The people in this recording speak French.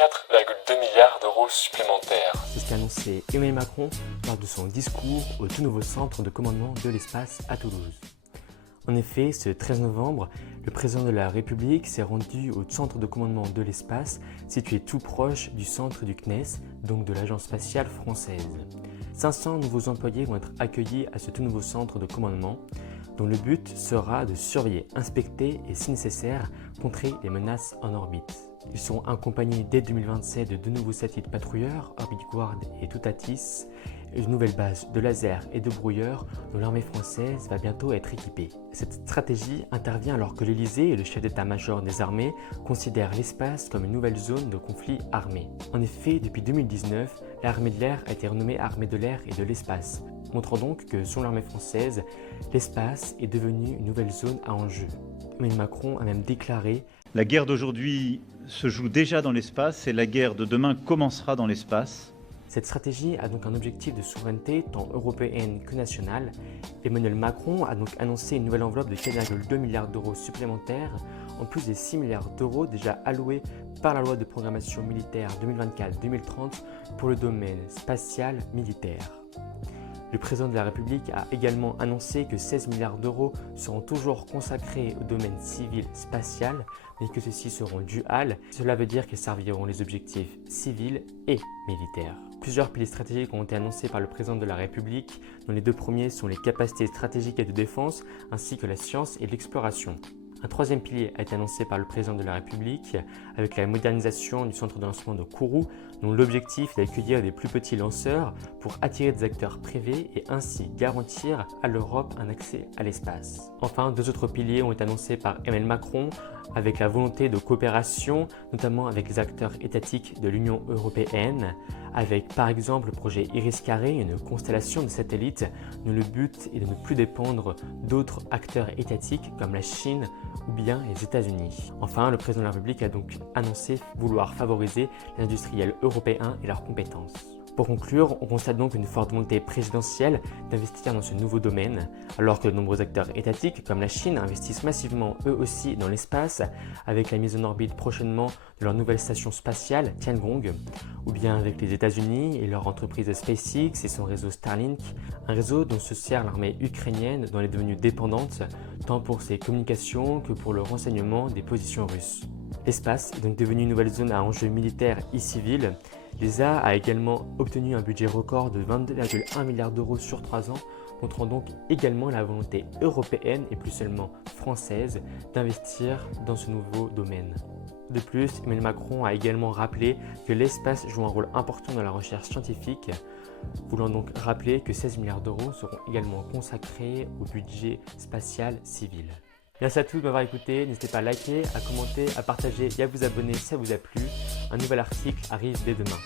4,2 milliards d'euros supplémentaires. C'est ce qu'a annoncé Emmanuel Macron lors de son discours au tout nouveau centre de commandement de l'espace à Toulouse. En effet, ce 13 novembre, le président de la République s'est rendu au centre de commandement de l'espace, situé tout proche du centre du CNES, donc de l'Agence spatiale française. 500 nouveaux employés vont être accueillis à ce tout nouveau centre de commandement, dont le but sera de surveiller, inspecter et, si nécessaire, contrer les menaces en orbite. Ils seront accompagnés dès 2027 de deux nouveaux satellites patrouilleurs, Orbit Guard et Toutatis, et une nouvelle base de lasers et de brouilleurs dont l'armée française va bientôt être équipée. Cette stratégie intervient alors que l'Élysée et le chef d'état-major des armées considèrent l'espace comme une nouvelle zone de conflit armé. En effet, depuis 2019, l'armée de l'air a été renommée armée de l'air et de l'espace, montrant donc que, selon l'armée française, l'espace est devenu une nouvelle zone à enjeu. Emmanuel Macron a même déclaré « La guerre d'aujourd'hui se joue déjà dans l'espace et la guerre de demain commencera dans l'espace ». Cette stratégie a donc un objectif de souveraineté tant européenne que nationale. Emmanuel Macron a donc annoncé une nouvelle enveloppe de 4,2 milliards d'euros supplémentaires, en plus des 6 milliards d'euros déjà alloués par la loi de programmation militaire 2024-2030 pour le domaine spatial militaire. Le président de la République a également annoncé que 16 milliards d'euros seront toujours consacrés au domaine civil spatial, mais que ceux-ci seront duals. Cela veut dire qu'ils serviront les objectifs civils et militaires. Plusieurs piliers stratégiques ont été annoncés par le président de la République, dont les deux premiers sont les capacités stratégiques et de défense, ainsi que la science et l'exploration. Un troisième pilier a été annoncé par le président de la République avec la modernisation du centre de lancement de Kourou, dont l'objectif est d'accueillir des plus petits lanceurs pour attirer des acteurs privés et ainsi garantir à l'Europe un accès à l'espace. Enfin, deux autres piliers ont été annoncés par Emmanuel Macron avec la volonté de coopération, notamment avec les acteurs étatiques de l'Union européenne, avec par exemple le projet Iris-Carré, une constellation de satellites dont le but est de ne plus dépendre d'autres acteurs étatiques comme la Chine ou bien les États-Unis. Enfin, le président de la République a donc annoncé vouloir favoriser les industriels européens et leurs compétences. Pour conclure, on constate donc une forte volonté présidentielle d'investir dans ce nouveau domaine, alors que de nombreux acteurs étatiques comme la Chine investissent massivement eux aussi dans l'espace, avec la mise en orbite prochainement de leur nouvelle station spatiale Tiangong, ou bien avec les États-Unis et leur entreprise SpaceX et son réseau Starlink, un réseau dont se sert l'armée ukrainienne dont elle est devenue dépendante, tant pour ses communications que pour le renseignement des positions russes. L'espace est donc devenu une nouvelle zone à enjeux militaires et civils. L'ESA a également obtenu un budget record de 22,1 milliards d'euros sur 3 ans, montrant donc également la volonté européenne et plus seulement française d'investir dans ce nouveau domaine. De plus, Emmanuel Macron a également rappelé que l'espace joue un rôle important dans la recherche scientifique, voulant donc rappeler que 16 milliards d'euros seront également consacrés au budget spatial civil. Merci à tous de m'avoir écouté, n'hésitez pas à liker, à commenter, à partager et à vous abonner si ça vous a plu. Un nouvel article arrive dès demain.